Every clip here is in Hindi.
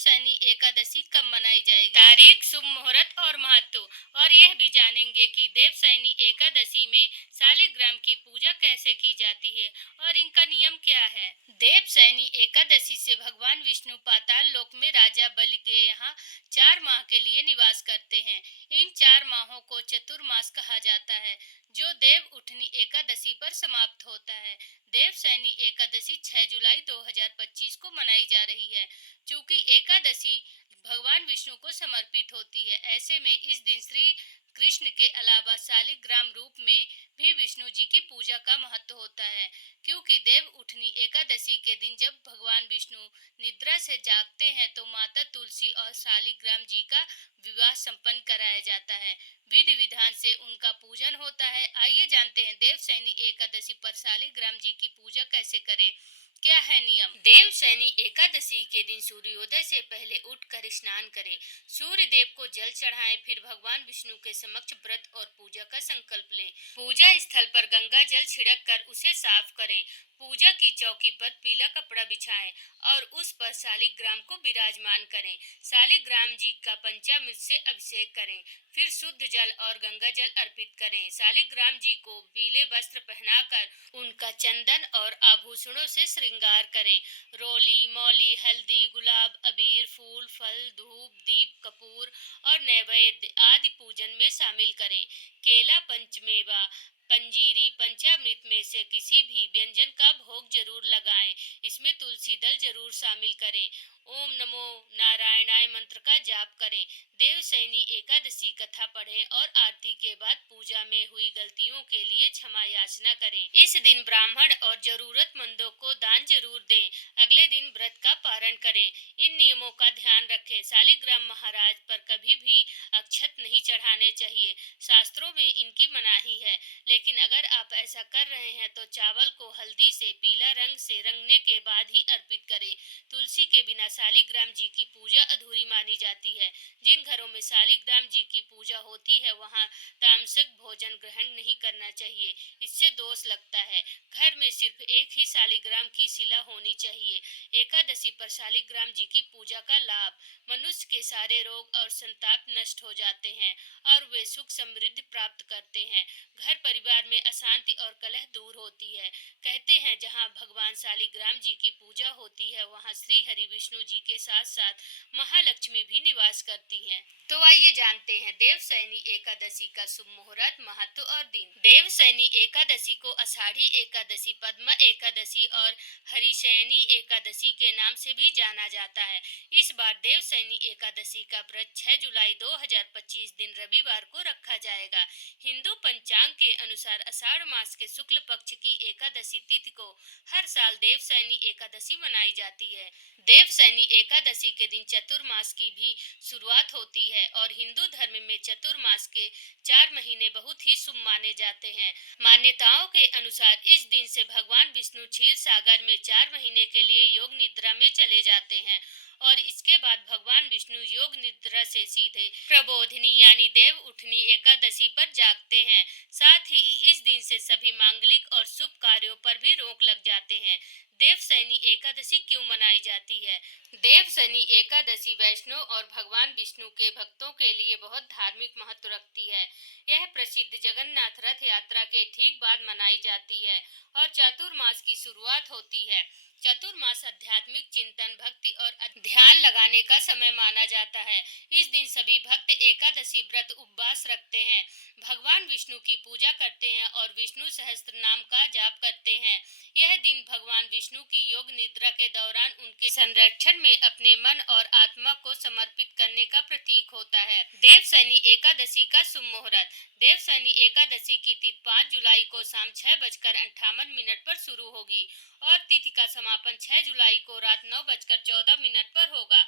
देवशयनी एकादशी कब मनाई जाएगी, तारीख, शुभ मुहूर्त और महत्व। और यह भी जानेंगे कि देवशयनी एकादशी में शालिग्राम की पूजा कैसे की जाती है और इनका नियम क्या है। देवशयनी एकादशी से भगवान विष्णु पाताल लोक में राजा बलि के यहाँ 4 माह के लिए निवास करते हैं। इन 4 माहों को चतुर्मास कहा जाता है, जो देव उठनी एकादशी पर समाप्त होता है। देवशयनी एकादशी 6 जुलाई 2025 को मनाई जा रही है। चूंकि एकादशी भगवान विष्णु को समर्पित होती है, ऐसे में इस दिन श्री कृष्ण के अलावा शालिग्राम रूप में भी विष्णु जी की पूजा का महत्व होता है। क्योंकि देव उठनी एकादशी के दिन जब भगवान विष्णु निद्रा से जागते हैं तो माता तुलसी और शालिग्राम जी का विवाह संपन्न कराया जाता है। विधि विधान से उनका पूजन होता है। आइए जानते हैं देवशयनी एकादशी पर शालिग्राम जी की पूजा कैसे करें, क्या है नियम। देवशयनी एकादशी के दिन सूर्योदय से पहले उठकर स्नान करें, सूर्य देव को जल चढ़ाएं, फिर भगवान विष्णु के समक्ष व्रत और पूजा का संकल्प लें। पूजा स्थल पर गंगा जल छिड़क कर उसे साफ करें। पूजा की चौकी पर पीला कपड़ा बिछाएं और उस पर शालिग्राम को विराजमान करें। शालिग्राम जी का पंचामृत से अभिषेक करें, फिर शुद्ध जल और गंगा जल अर्पित करें। शालिग्राम जी को पीले वस्त्र पहनाकर उनका चंदन और आभूषणों से श्रृंगार करें। रोली, मौली, हल्दी, गुलाब, अबीर, फूल, फल, धूप, दीप, कपूर और नैवेद्य आदि पूजन में शामिल करें। केला, पंचमेवा, पंजीरी, पंचामृत में से किसी भी व्यंजन का भोग जरूर लगाएं। इसमें तुलसी दल जरूर शामिल करें। ओम नमो नारायणाय मंत्र का जाप करें। देवशयनी एकादशी कथा पढ़ें और आरती के बाद पूजा में हुई गलतियों के लिए क्षमा याचना करें। इस दिन ब्राह्मण और जरूरतमंदों को दान जरूर दें। अगले दिन व्रत का पारण करें। इन नियमों का ध्यान रखें। शालिग्राम महाराज पर कभी भी अक्षत नहीं चढ़ाने चाहिए, शास्त्रों में इनकी मनाही है। लेकिन अगर आप ऐसा कर रहे हैं तो चावल को हल्दी से पीला रंग से रंगने के बाद ही अर्पित करें। तुलसी के बिना शालिग्राम जी की पूजा अधूरी मानी जाती है। जिन घरों में शालिग्राम जी की पूजा होती है वहां तामसिक भोजन ग्रहण नहीं करना चाहिए, इससे दोष लगता है। घर में सिर्फ एक ही शालिग्राम की शिला होनी चाहिए। एकादशी पर शालिग्राम जी की पूजा का लाभ, मनुष्य के सारे रोग और संताप नष्ट हो जाते हैं और वे सुख समृद्धि प्राप्त करते हैं। घर परिवार में अशांति और कलह दूर होती है। कहते हैं जहाँ भगवान शालिग्राम जी की पूजा होती है वहाँ श्री हरि विष्णु जी के साथ साथ महालक्ष्मी भी निवास करती हैं। तो आइए जानते हैं देवशयनी एकादशी का शुभ मुहूर्त, महत्व और दिन। देवशयनी एकादशी को आषाढ़ी एकादशी, पद्म एकादशी और हरिशयनी एकादशी के नाम से भी जाना जाता है। इस बार देवशयनी एकादशी का व्रत 6 जुलाई 2025 दिन रविवार को रखा जाएगा। हिंदू पंचांग के अनुसार आषाढ़ मास के शुक्ल पक्ष की एकादशी तिथि को हर साल देवशयनी एकादशी मनाई जाती है। देवशयनी एकादशी के दिन चतुर्मास की भी शुरुआत होती है और हिंदू धर्म में चतुर्मास के 4 महीने बहुत ही शुभ माने जाते हैं। मान्यताओं के अनुसार इस दिन से भगवान विष्णु क्षीर सागर में 4 महीने के लिए योग निद्रा में चले जाते हैं और इसके बाद भगवान विष्णु योग निद्रा से सीधे प्रबोधिनी यानी देव उठनी एकादशी पर जागते हैं। साथ ही इस दिन से सभी मांगलिक और शुभ कार्यों पर भी रोक लग जाते हैं। देवशयनी एकादशी क्यों मनाई जाती है? देवशयनी एकादशी वैष्णव और भगवान विष्णु के भक्तों के लिए बहुत धार्मिक महत्व रखती है। यह प्रसिद्ध जगन्नाथ रथ यात्रा के ठीक बाद मनाई जाती है और चातुर्मास की शुरुआत होती है। चतुर्मास आध्यात्मिक चिंतन, भक्ति और ध्यान लगाने का समय माना जाता है। इस दिन सभी भक्त एकादशी व्रत उपवास रखते हैं, भगवान विष्णु की पूजा करते हैं और विष्णु सहस्त्र नाम का जाप करते हैं। यह दिन भगवान विष्णु की योग निद्रा के दौरान उनके संरक्षण में अपने मन और आत्मा को समर्पित करने का प्रतीक होता है। देवशयनी एकादशी का शुभ मुहूर्त। देवशयनी एकादशी की तिथि 5 जुलाई को शाम 6:58 पर शुरू होगी और तिथि का समापन 6 जुलाई को रात 9:14 पर होगा।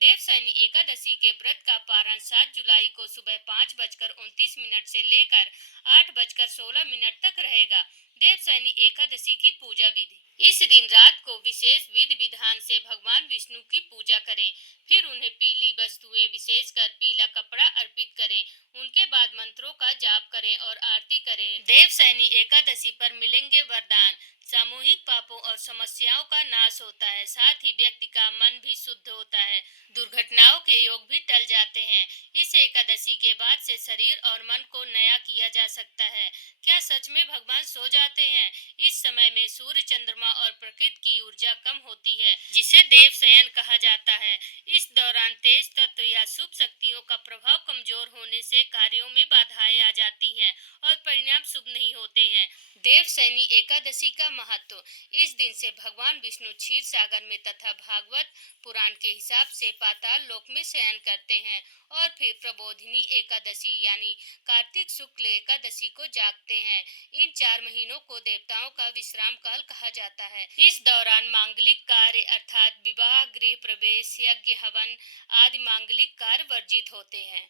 देवशयनी एकादशी के व्रत का पारण 7 जुलाई को सुबह 5:29 से लेकर 8:16 तक रहेगा। देवशयनी एकादशी की पूजा विधि। इस दिन रात को विशेष विधि विधान से भगवान विष्णु की पूजा करें, फिर उन्हें पीली वस्तुएं विशेषकर पीला कपड़ा अर्पित करें। उनके बाद मंत्रों का जाप करें और आरती करें। देवशयनी एकादशी पर मिलेंगे वरदान। सामूहिक पापों और समस्याओं का नाश होता है, साथ ही व्यक्ति का मन भी शुद्ध होता है। दुर्घटनाओं के योग भी टल जाते हैं। इस एकादशी के बाद से शरीर और मन को नया किया जा सकता है। क्या सच में भगवान सो जाते हैं? इस समय में सूर्य, चंद्रमा और प्रकृति की ऊर्जा कम होती है, जिसे देव शयन कहा जाता है। इस दौरान तेज तत्व या शुभ शक्तियों का प्रभाव कमजोर होने से कार्यों में बाधाएं आ जाती हैं और परिणाम शुभ नहीं होते हैं। देवशयनी एकादशी का महत्व। इस दिन से भगवान विष्णु क्षीर सागर में तथा भागवत पुराण के हिसाब से पाताल लोक में शयन करते हैं और फिर प्रबोधिनी एकादशी यानी कार्तिक शुक्ल एकादशी को जागते हैं। इन 4 महीनों को देवताओं का विश्राम काल कहा जाता है। इस दौरान मांगलिक कार्य अर्थात विवाह, गृह प्रवेश, यज्ञ, हवन आदि मांगलिक कार्य वर्जित होते हैं।